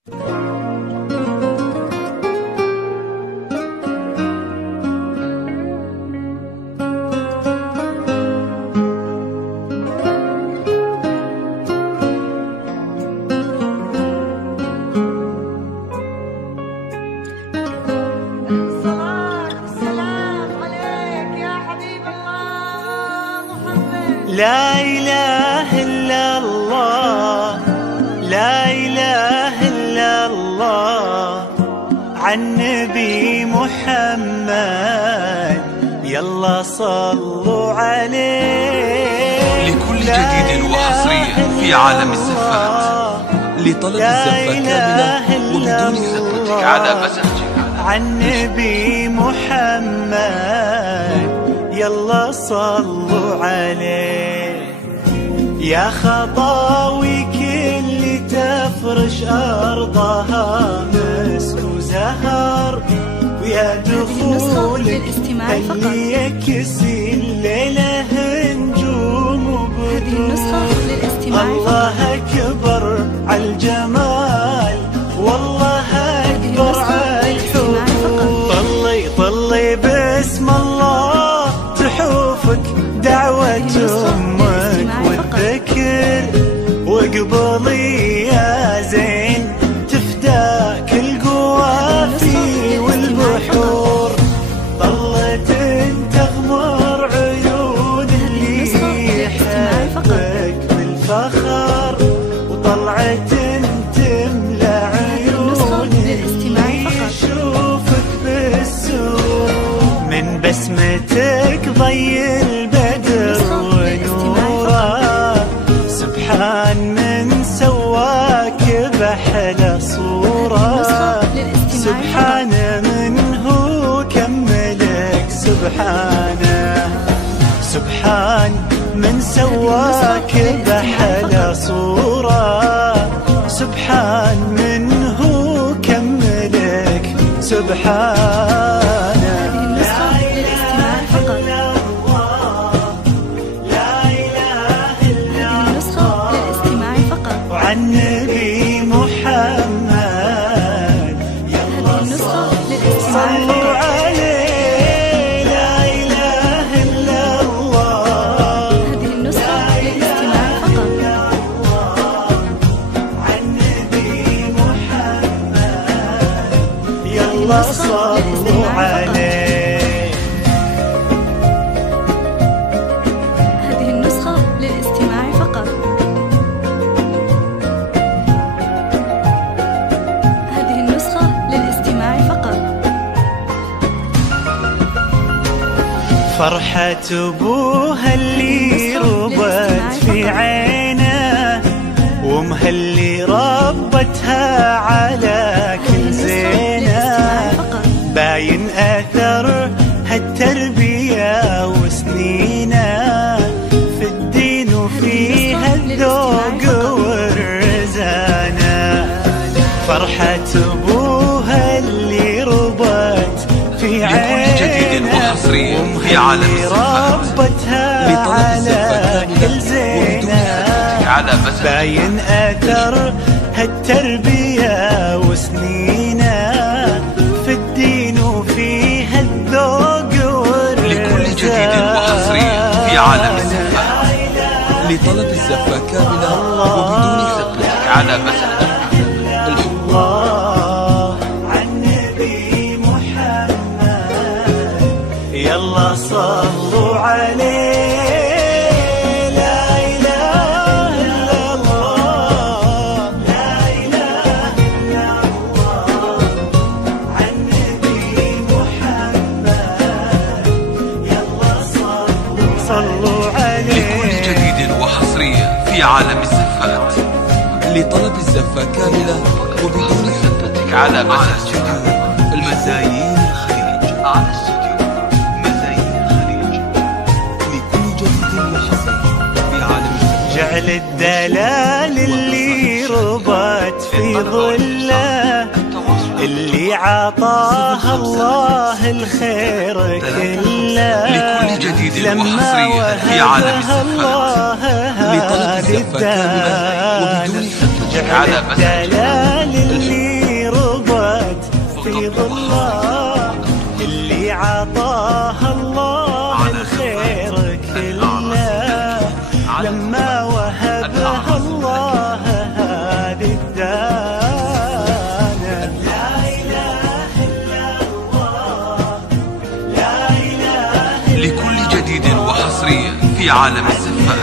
لا إله إلا الله، لا إله إلا الله، عن نبي محمد يلا صلوا عليه. لكل جديد وحصري في عالم الزفات، لطلب الزفة كاملة وبدون خطتك على مسجك عن نبي محمد يلا صلوا عليه. يا خطاوي كل تفرش أرضها مسك وزهر، ويا دخولك اللي يكسي الليلة نجوم وبدور. الله أكبر عالجمال، والله أكبر عالحب. طلي باسم الله تحوفك دعوة أمك والذكر، وقبلي يا زين تفداك القوافي والبحور. طلت تغمر عيون اللي يحبك بالفخر، وطلعت تملى عيون اللي يشوفك بالسور. من بسمتك ضي البدر ونوره، سبحان من سواك بأحلى صورة. سبحان من هو كملك، سبحان من سواك بأحلى صورة. سبحان من هو كملك، سبحان. عن نبي محمد يلا صلوا عليه. لا إله إلا الله، لا إله إلا الله، عن نبي محمد يلا صلوا عليه. هذه النسخة للاستماع فقط. فرحة أبوها اللي ربت في عينه، وامها اللي ربتها على كل زينه. باين أثر هالتربية وسنينه في الدين وفيها الذوق والرزانة. فرحة أبوها اللي ربت في عينه، في عالم ربتها على كل زينة. باين أثر هالتربية وسنينة في الدين وفيها الذوق والرزانة. لكل جديد وحصري في عالم الزفات، لطلب الزفة كاملة وبدون خطتك على مسجك. يلا صلوا عليه. لا إله إلا الله، لا إله إلا الله، عن نبي محمد يلا صلوا عليه. لكل جديد وحصري في عالم الزفات، لطلب الزفة كاملة وبدون خطتك على مسجك. المزايين الخليج على السجن. جعل الدلال اللي ربت في ظله، اللي عطاها الله الخير كله. لكل جديد وحصري في عالم الزفات، لطلب الزفة كاملة وبدون خطتك على مسجك. في عالم الزفات.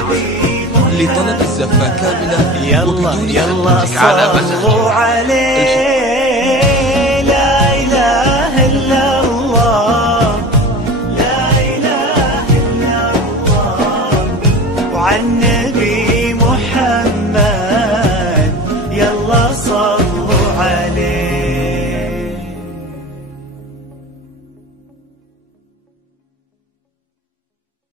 لطلب الزفة كاملة وبدون خطتك على صلوا عليه. لا إله إلا الله، لا إله إلا الله، وعن